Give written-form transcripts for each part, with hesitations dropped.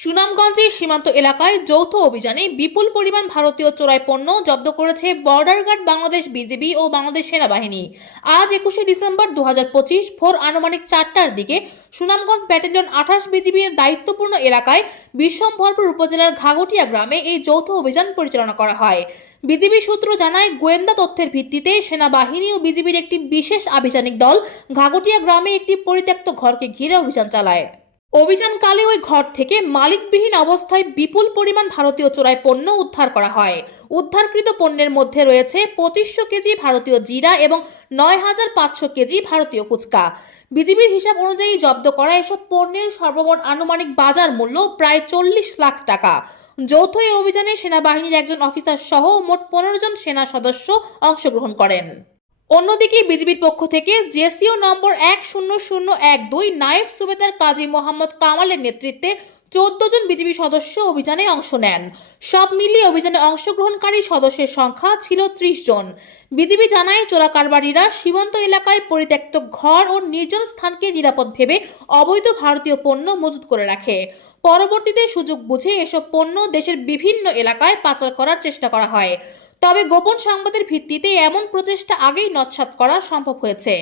সুনামগঞ্জের সীমান্ত এলাকায় যৌথ অভিযানে বিপুল পরিমাণ ভারতীয় চোরাই পণ্য জব্দ করেছে বর্ডার গার্ড বাংলাদেশ বিজিবি ও বাংলাদেশ সেনাবাহিনী। আজ 21শে ডিসেম্বর 2025 ভোর আনুমানিক 4টার দিকে সুনামগঞ্জ ব্যাটালিয়ন 28 বিজিবির দায়িত্বপূর্ণ এলাকায় বিশ্বম্ভরপুর উপজেলার ঘাগটিয়া গ্রামে এই যৌথ অভিযান পরিচালনা করা হয়। বিজিবি সূত্র জানায়, গোয়েন্দা তথ্যের ভিত্তিতে সেনাবাহিনী ও বিজিবির একটি বিশেষ আভিযানিক দল ঘাগটিয়া গ্রামে একটি পরিত্যক্ত ঘরকে ঘিরে অভিযান চালায়। অভিযানকালে ওই ঘর থেকে মালিকবিহীন অবস্থায় বিপুল পরিমাণ ভারতীয় চোরাই পণ্য উদ্ধার করা হয়। উদ্ধারকৃত পণ্যের মধ্যে রয়েছে 2500 কেজি ভারতীয় জিরা এবং 9500 কেজি ভারতীয় ফুচকা। বিজিবির হিসাব অনুযায়ী জব্দ করা এসব পণ্যের সর্বমোট আনুমানিক বাজার মূল্য প্রায় 40 লাখ টাকা। যৌথ এই অভিযানে সেনাবাহিনীর একজন অফিসার সহ মোট 15 জন সেনা সদস্য অংশগ্রহণ করেন। অন্যদিকে বিজিবির পক্ষ থেকে জেসিও নম্বর 10012 নায়েব সুবেদার কাজী মোহাম্মদ কামালের নেতৃত্বে 14 জন বিজিবি সদস্য অভিযানে অংশ নেন। সব মিলিয়ে অভিযানে অংশগ্রহণকারী সদস্যের সংখ্যা ছিল 30 জন। বিজিবি জানায়, চোরাকারবারিরা সীমান্ত এলাকায় পরিত্যক্ত ঘর ও নির্জন স্থানকে নিরাপদ ভেবে অবৈধ ভারতীয় পণ্য মজুত করে রাখে। পরবর্তীতে সুযোগ বুঝে এসব পণ্য দেশের বিভিন্ন এলাকায় পাচার করার চেষ্টা করা হয়। তবে গোপন সংবাদের ভিত্তিতে এমন প্রচেষ্টা আগেই নস্যাৎ করা সম্ভব হয়েছে।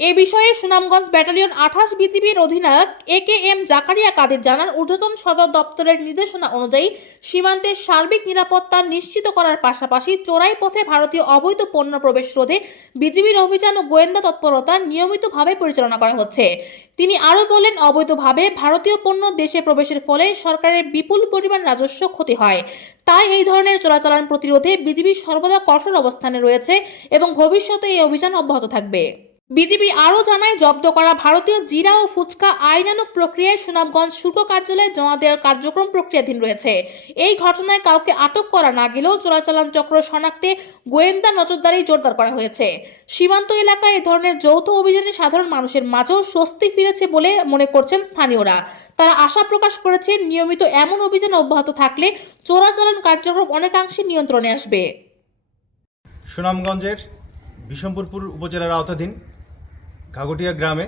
এ বিষয়ে সুনামগঞ্জ ব্যাটালিয়ন 28 বিজিবির অধিনায়ক AKM জাকারিয়া কাদের জানান, ঊর্ধ্বতন সদর দপ্তরের নির্দেশনা অনুযায়ী সীমান্তের সার্বিক নিরাপত্তা নিশ্চিত করার পাশাপাশি চোরাই পথে ভারতীয় অবৈধ পণ্য প্রবেশ রোধে বিজিবির অভিযান ও গোয়েন্দা তৎপরতা নিয়মিতভাবে পরিচালনা করা হচ্ছে। তিনি আরও বলেন, অবৈধভাবে ভারতীয় পণ্য দেশে প্রবেশের ফলে সরকারের বিপুল পরিমাণ রাজস্ব ক্ষতি হয়। তাই এই ধরনের চোরাচালান প্রতিরোধে বিজিবি সর্বদা কঠোর অবস্থানে রয়েছে এবং ভবিষ্যতে এই অভিযান অব্যাহত থাকবে। বিজিবি আরও জানায়, জব্দ করা ভারতীয় জিরা ও ফুচকা আইনানুগ প্রক্রিয়ায় সুনামগঞ্জ শুল্ক কার্যালয়ে জমা দেওয়ার কার্যক্রম প্রক্রিয়াধীন রয়েছে। এই ঘটনায় কাউকে আটক করা না গেলেও চোরাচালান চক্র শনাক্তে গোয়েন্দা নজরদারি জোরদার করা হয়েছে। সীমান্ত এলাকায় এ ধরনের যৌথ অভিযানে সাধারণ মানুষের মাঝেও স্বস্তি ফিরেছে বলে মনে করছেন স্থানীয়রা। তারা আশা প্রকাশ করেছেন, নিয়মিত এমন অভিযান অব্যাহত থাকলে চোরাচালান কার্যক্রম অনেকাংশে নিয়ন্ত্রণে আসবে। সুনামগঞ্জের বিশম্ভরপুর উপজেলার আওতাধীন ঘাগটিয়া গ্রামে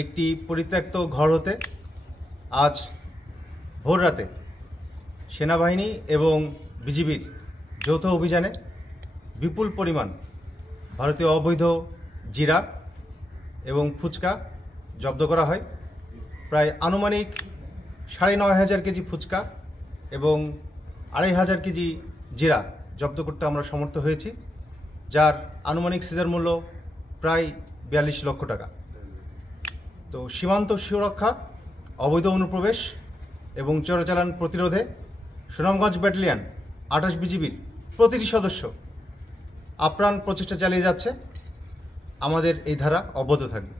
একটি পরিত্যক্ত ঘর হতে আজ ভোররাতে সেনাবাহিনী এবং বিজিবির যৌথ অভিযানে বিপুল পরিমাণ ভারতীয় অবৈধ জিরা এবং ফুচকা জব্দ করা হয়। প্রায় আনুমানিক 9500 কেজি ফুচকা এবং 2500 কেজি জিরা জব্দ করতে আমরা সমর্থ হয়েছি, যার আনুমানিক সিজার মূল্য প্রায় 42 লক্ষ টাকা। তো সীমান্ত সুরক্ষা, অবৈধ অনুপ্রবেশ এবং চোরাচালান প্রতিরোধে সুনামগঞ্জ ব্যাটালিয়ন 28 বিজিবির প্রতিটি সদস্য আপ্রাণ প্রচেষ্টা চালিয়ে যাচ্ছে। আমাদের এই ধারা অব্যাহত থাকবে।